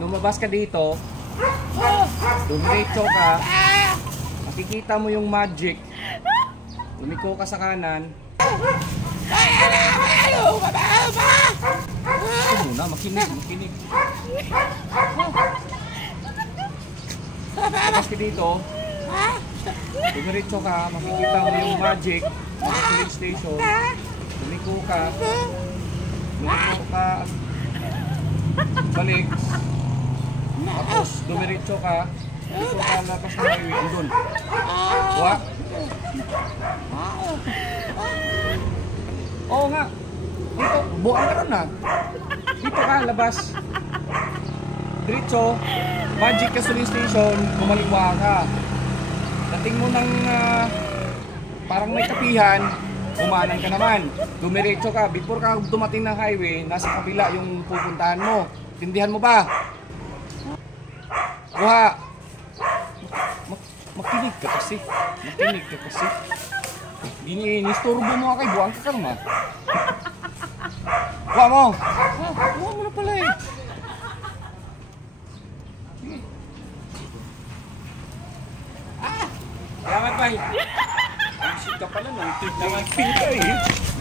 Lumabas ka dito, dumiretso ka, makikita mo yung magic, lumiko ka sa kanan. Ito muna, makinig. Lumabas ka dito, dumiretso ka, makikita mo yung magic, police station, lumiko ka, balik. Tapos dumiretso ka, dito ka lapas ng highway, andun. Kuha. Oo nga. Dito, buang ka ron na. Dito ka, labas. Diretso, Magic Gasoline Station, kumaliwa ka. Dating mo ng parang may kapihan, umanan ka naman. Dumiretso ka, before ka dumating ng highway, nasa kabila yung pupuntahan mo. Tindihan mo ba? Kuha! Makinig ka kasi. Nisturbo mo kay buwang ka lang ha. Kuha mo! Kuha mo na pala eh. Salamat bay! Ang sika pala, nang tip ka eh.